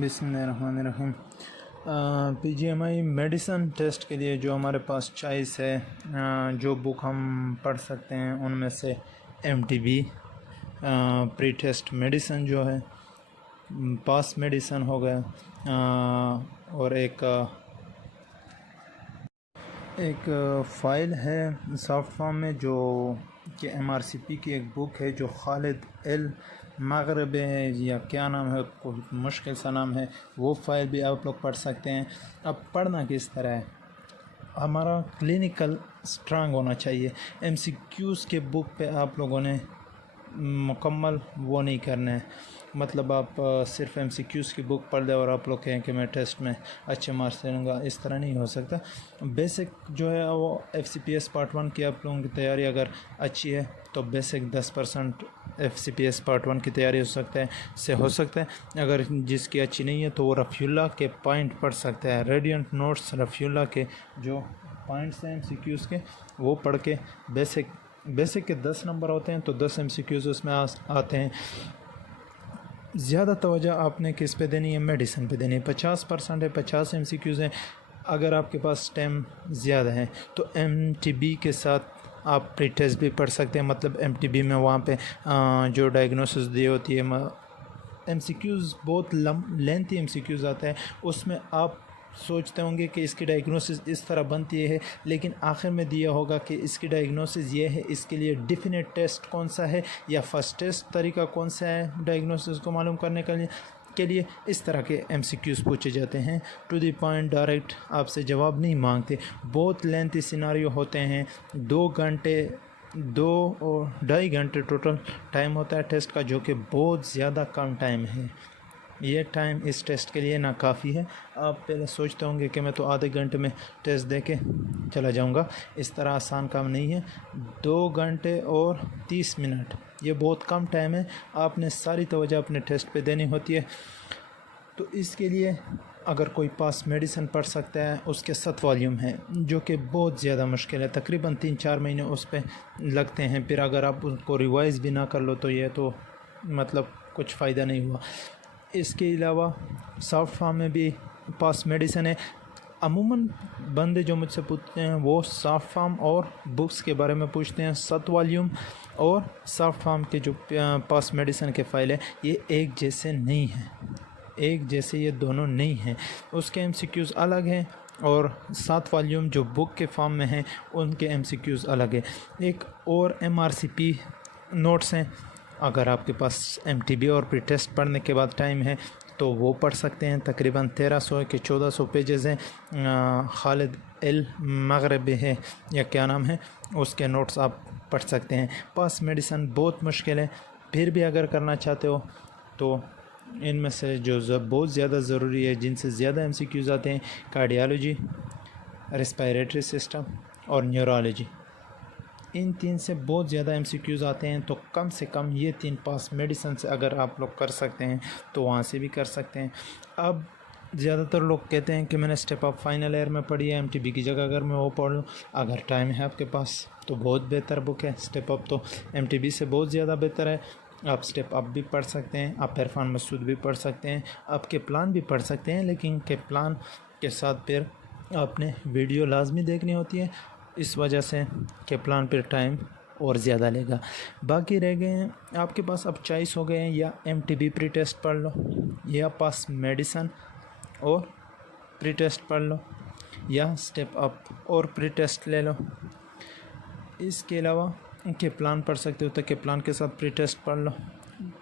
बिस्मिल्लाहिर्रहमानिर्रहीम। BGMI medicine test के लिए जो हमारे पास चॉइस है, जो बुक हम पढ़ सकते हैं उनमें से एमटीबी प्री टेस्ट मेडिसन जो है, पास मेडिसन हो गया, और एक फ़ाइल है सॉफ्ट फॉर्म में जो कि एमआरसीपी की एक बुक है जो खालिद एल मगरबी है या क्या नाम है, कोई मुश्किल सा नाम है। वो फ़ाइल भी आप लोग पढ़ सकते हैं। अब पढ़ना किस तरह है, हमारा क्लिनिकल स्ट्रांग होना चाहिए। एमसीक्यूज़ के बुक पे आप लोगों ने मुकम्मल वो नहीं करना है, मतलब आप सिर्फ एमसीक्यूज़ की बुक पढ़ दें और आप लोग कहें कि मैं टेस्ट में अच्छे मार्क्स ले लूँगा, इस तरह नहीं हो सकता। बेसिक जो है वो एफसीपीएस पार्ट 1 की आप लोगों की तैयारी अगर अच्छी है तो बेसिक 10% एफसीपीएस पार्ट 1 की तैयारी हो सकता है। अगर जिसकी अच्छी नहीं है तो वो रफ़ीउल्लाह के पॉइंट पढ़ सकता है। रेडियंट नोट्स रफ़ीउल्लाह के जो पॉइंट्स हैं एमसीक्यूज़ के वो पढ़ के बेसिक के 10 नंबर होते हैं तो 10 एमसीक्यूज़ उसमें आते हैं। ज़्यादा तवज्जो आपने किस पे देनी है, मेडिसिन पे देनी है। 50% है, 50 एमसीक्यूज़ हैं। अगर आपके पास टाइम ज़्यादा है तो एमटीबी के साथ आप प्री टेस्ट भी पढ़ सकते हैं। मतलब एमटीबी में वहाँ पे जो डायग्नोसिस दी होती है, एमसीक्यूज़ बहुत लेंथी एमसीक्यूज़ आता है, उसमें आप सोचते होंगे कि इसकी डायग्नोसिस इस तरह बनती है, लेकिन आखिर में दिया होगा कि इसकी डायग्नोसिस ये है, इसके लिए डिफिनेट टेस्ट कौन सा है या फर्स्ट टेस्ट तरीका कौन सा है डायग्नोसिस को मालूम करने के लिए इस तरह के एमसीक्यूज़ पूछे जाते हैं। टू द पॉइंट डायरेक्ट आपसे जवाब नहीं मांगते। बहुत लेंथी सिनारियो होते हैं, 2 घंटे 2 और 2.5 घंटे टोटल टाइम होता है टेस्ट का, जो कि बहुत ज़्यादा कम टाइम है। ये टाइम इस टेस्ट के लिए नाकाफ़ी है। आप पहले सोचते होंगे कि मैं तो आधे घंटे में टेस्ट दे के चला जाऊंगा, इस तरह आसान काम नहीं है। 2 घंटे और 30 मिनट ये बहुत कम टाइम है। आपने सारी तवज्जो अपने टेस्ट पे देनी होती है। तो इसके लिए अगर कोई पास मेडिसिन पढ़ सकता है, उसके 7 वॉल्यूम हैं जो कि बहुत ज़्यादा मुश्किल है, तकरीबन 3-4 महीने उस पर लगते हैं। फिर अगर आप उनको रिवाइज़ भी ना कर लो तो ये तो मतलब कुछ फ़ायदा नहीं हुआ। इसके अलावा सॉफ्ट फॉर्म में भी पास मेडिसिन है। अमूमन बंदे जो मुझसे पूछते हैं वो सॉफ्ट फॉर्म और बुक्स के बारे में पूछते हैं। 7 वॉल्यूम और सॉफ्ट फॉर्म के जो पास मेडिसिन के फ़ाइल है ये एक जैसे नहीं हैं, एक जैसे ये दोनों नहीं हैं। उसके एमसीक्यूज़ अलग हैं और 7 वॉल्यूम जो बुक के फॉर्म में हैं उनके एमसीक्यूज़ अलग है। एक और एमआरसीपी नोट्स हैं। अगर आपके पास एमटीबी और प्री टेस्ट पढ़ने के बाद टाइम है तो वो पढ़ सकते हैं। तकरीबन 1300 के 1400 पेजेस हैं। खालिद एल मगरबी है या क्या नाम है, उसके नोट्स आप पढ़ सकते हैं। पास मेडिसिन बहुत मुश्किल है, फिर भी अगर करना चाहते हो तो इनमें से जो बहुत ज़्यादा ज़रूरी है, जिनसे ज़्यादा एमसीक्यूज़ आते हैं, कार्डियोलॉजी, रेस्पिरेटरी सिस्टम और न्यूरोलॉजी। इन 3 से बहुत ज़्यादा एमसीक्यूज़ आते हैं। तो कम से कम ये 3 पास मेडिसिन से अगर आप लोग कर सकते हैं तो वहाँ से भी कर सकते हैं। अब ज़्यादातर लोग कहते हैं कि मैंने स्टेप अप फाइनल ईयर में पढ़ी है, एमटीबी की जगह अगर मैं वो पढ़ लूँ, अगर टाइम है आपके पास तो बहुत बेहतर बुक है। स्टेप अप तो एमटीबी से बहुत ज़्यादा बेहतर है। आप स्टेप अप भी पढ़ सकते हैं, आप इरफान मसूद भी पढ़ सकते हैं, आपके प्लान भी पढ़ सकते हैं, लेकिन के प्लान के साथ फिर आपने वीडियो लाजमी देखनी होती है। इस वजह से के प्लान पर टाइम और ज़्यादा लेगा। बाकी रह गए हैं आपके पास अब चॉइस हो गए हैं, या एमटीबी प्री टेस्ट पढ़ लो, या पास मेडिसिन और प्री टेस्ट पढ़ लो, या स्टेप अप और प्री टेस्ट ले लो। इसके अलावा के प्लान पढ़ सकते हो तो के प्लान के साथ प्री टेस्ट पढ़ लो।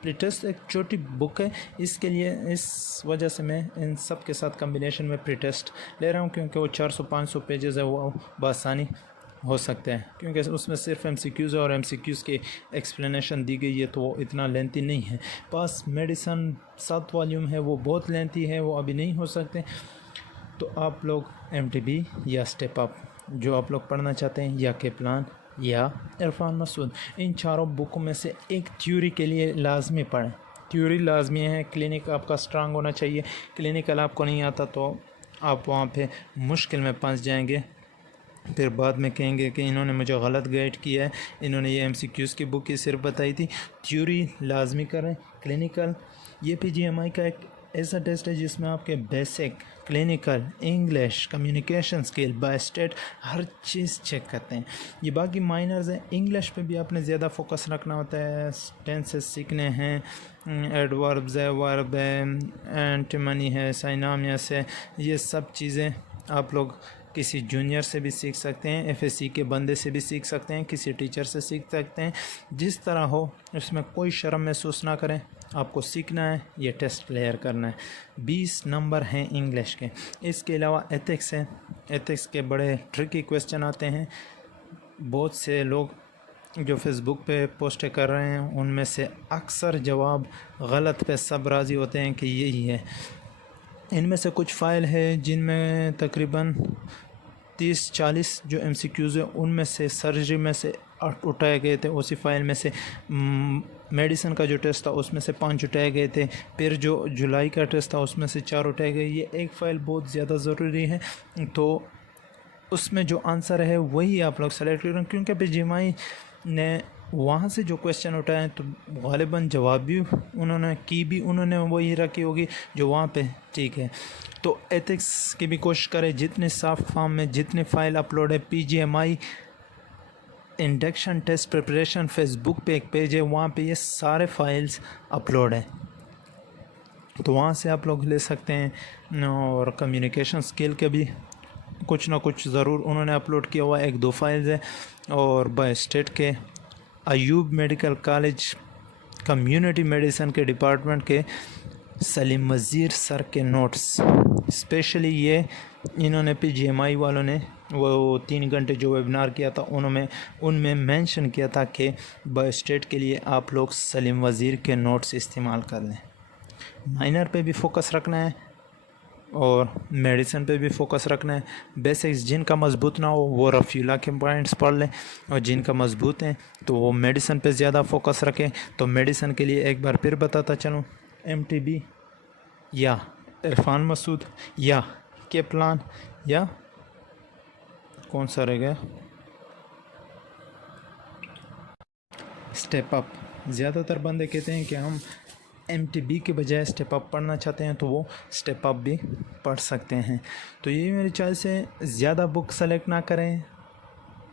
प्री टेस्ट एक छोटी बुक है, इसके लिए इस वजह से मैं इन सब के साथ कम्बिनेशन में प्री टेस्ट ले रहा हूँ, क्योंकि वो 400-500 पेजेस है, वो बआसानी हो सकते हैं, क्योंकि उसमें सिर्फ एमसीक्यूज़ और एमसीक्यूज़ की एक्सप्लेनेशन दी गई है, तो वो इतना लेंथी नहीं है। पास मेडिसिन 7 वॉल्यूम है, वो बहुत लेंथी है, वो अभी नहीं हो सकते। तो आप लोग एमटीबी या स्टेप अप जो आप लोग पढ़ना चाहते हैं, या के प्लान या इरफान मसूद, इन चारों बुकों में से एक थ्योरी के लिए लाजमी पढ़ें। थ्योरी लाजमी है। क्लिनिक आपका स्ट्रांग होना चाहिए। क्लिनिकल आपको नहीं आता तो आप वहाँ पे मुश्किल में फंस जाएंगे, फिर बाद में कहेंगे कि इन्होंने मुझे गलत गाइड किया है, इन्होंने ये एमसीक्यूज़ की बुक ही सिर्फ बताई थी। थ्योरी लाजमी करें। क्लिनिकल ये पीजीएमआई का एक ऐसा टेस्ट है जिसमें आपके basic, clinical, English, communication skill, by state हर चीज़ चेक करते हैं। ये बाकी माइनर्स हैं। इंग्लिश पे भी आपने ज़्यादा फोकस रखना होता है, टेंसेस सीखने हैं, एडवर्ब्स है, वर्ब है, एंटीमनी है, साइनामियस है, ये सब चीज़ें आप लोग किसी जूनियर से भी सीख सकते हैं, एफएससी के बंदे से भी सीख सकते हैं, किसी टीचर से सीख सकते हैं। जिस तरह हो इसमें कोई शर्म महसूस ना करें, आपको सीखना है, ये टेस्ट क्लियर करना है। 20 नंबर हैं इंग्लिश के। इसके अलावा एथिक्स है। एथिक्स के बड़े ट्रिकी क्वेश्चन आते हैं। बहुत से लोग जो फेसबुक पे पोस्ट कर रहे हैं उनमें से अक्सर जवाब गलत पे सब राज़ी होते हैं कि यही है। इनमें से कुछ फ़ाइल है जिनमें तकरीबन 30-40 जो MCQs हैं उनमें से सर्जरी में से 8 उठाए गए थे। उसी फाइल में से मेडिसिन का जो टेस्ट था उसमें से 5 उठाए गए थे। फिर जो जुलाई का टेस्ट था उसमें से 4 उठाए गए। ये एक फ़ाइल बहुत ज़्यादा ज़रूरी है, तो उसमें जो आंसर है वही आप लोग सेलेक्ट करें, क्योंकि PGMI ने वहाँ से जो क्वेश्चन उठाए तो ग़ालिबन जवाब भी उन्होंने वही रखी होगी जो वहाँ पे ठीक है। तो एथिक्स की भी कोशिश करें, जितने सॉफ्ट फॉर्म में जितने फ़ाइल अपलोड है। PGMI induction test preparation Facebook पे एक पेज है, वहाँ पे ये सारे फाइल्स अपलोड है, तो वहाँ से आप लोग ले सकते हैं। और कम्युनिकेशन स्किल के भी कुछ ना कुछ ज़रूर उन्होंने अपलोड किया हुआ है, 1-2 फाइल्स है। और बाय स्टेट के Ayub medical college community medicine के डिपार्टमेंट के सलीम वज़ीर सर के नोट्स, स्पेशली ये इन्होंने PGMI वालों ने वो 3 घंटे जो वेबिनार किया था उनमें मेंशन किया था कि बाय स्टेट के लिए आप लोग सलीम वज़ीर के नोट्स इस्तेमाल कर लें। माइनर पे भी फोकस रखना है और मेडिसिन पे भी फोकस रखना है। बेसिक्स जिनका मजबूत ना हो वो रफ़ीला के पॉइंट्स पढ़ लें, और जिनका मजबूत है तो वो मेडिसिन पे ज़्यादा फोकस रखें। तो मेडिसिन के लिए एक बार फिर बताता चलूँ, MTB या इरफान मसूद या केपलान या कौन सा रह गया, स्टेप अप। ज़्यादातर बंदे कहते हैं कि हम MTB के बजाय स्टेप अप पढ़ना चाहते हैं, तो वो स्टेप अप भी पढ़ सकते हैं। तो ये मेरी चॉइस है। ज़्यादा बुक सेलेक्ट ना करें,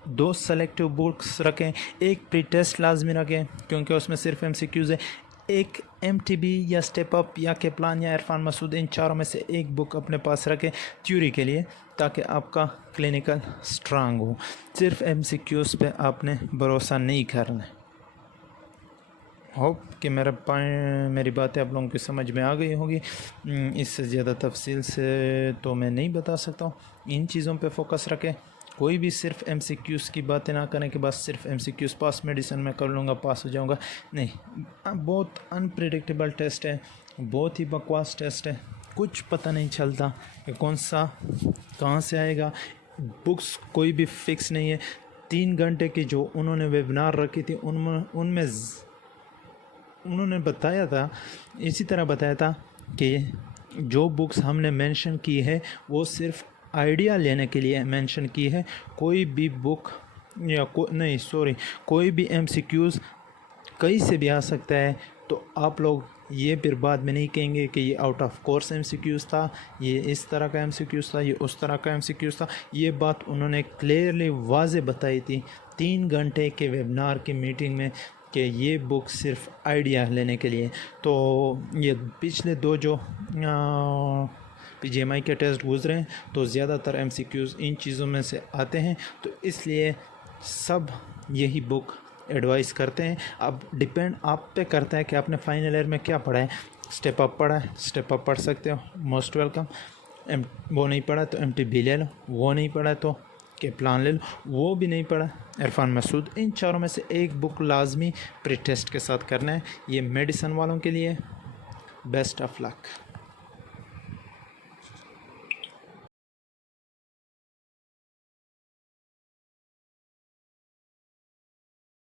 2 सेलेक्टिव बुक्स रखें, एक प्री टेस्ट लाजमी रखें क्योंकि उसमें सिर्फ MCQs है। एक MTB या स्टेप अप या केपलान या इरफान मसूद, इन चारों में से एक बुक अपने पास रखें थ्योरी के लिए, ताकि आपका क्लिनिकल स्ट्रांग हो। सिर्फ MCQs पे आपने भरोसा नहीं करना। होप कि मेरी बातें आप लोगों की समझ में आ गई होगी। इससे ज़्यादा तफसील से तो मैं नहीं बता सकता हूँ। इन चीज़ों पे फोकस रखें। कोई भी सिर्फ MCQs की बातें ना करें कि बस सिर्फ MCQs पास मेडिसिन में कर लूँगा, पास हो जाऊँगा। नहीं, बहुत अनप्रेडिक्टेबल टेस्ट है, बहुत ही बकवास टेस्ट है। कुछ पता नहीं चलता कि कौन सा कहाँ से आएगा। बुक्स कोई भी फिक्स नहीं है। 3 घंटे की जो उन्होंने वेबिनार रखी थी उनमें उन्होंने बताया था, इसी तरह बताया था कि जो बुक्स हमने मेंशन की है वो सिर्फ आइडिया लेने के लिए मेंशन की है। कोई भी बुक या कोई भी MCQs कहीं से भी आ सकता है। तो आप लोग ये फिर बाद में नहीं कहेंगे कि ये आउट ऑफ कोर्स MCQs था, ये इस तरह का MCQs था, ये उस तरह का MCQs था। ये बात उन्होंने क्लियरली वाज़े बताई थी 3 घंटे के वेबिनार की मीटिंग में कि ये बुक सिर्फ आइडिया लेने के लिए। तो ये पिछले 2 जो PGMI के टेस्ट गुजरे हैं तो ज़्यादातर MCQs इन चीज़ों में से आते हैं, तो इसलिए सब यही बुक एडवाइस करते हैं। अब डिपेंड आप पे करता है कि आपने फाइनल ईयर में क्या पढ़ा है। स्टेप अप पढ़ा है, स्टेप अप पढ़ सकते हो, मोस्ट वेलकम। वो नहीं पढ़ा तो MTB ले लो, वो नहीं पढ़ा तो के प्लान ले लो, वो भी नहीं पढ़ा इरफान मसूद। इन चारों में से एक बुक लाजमी प्री टेस्ट के साथ करना है। ये मेडिसिन वालों के लिए बेस्ट ऑफ लक।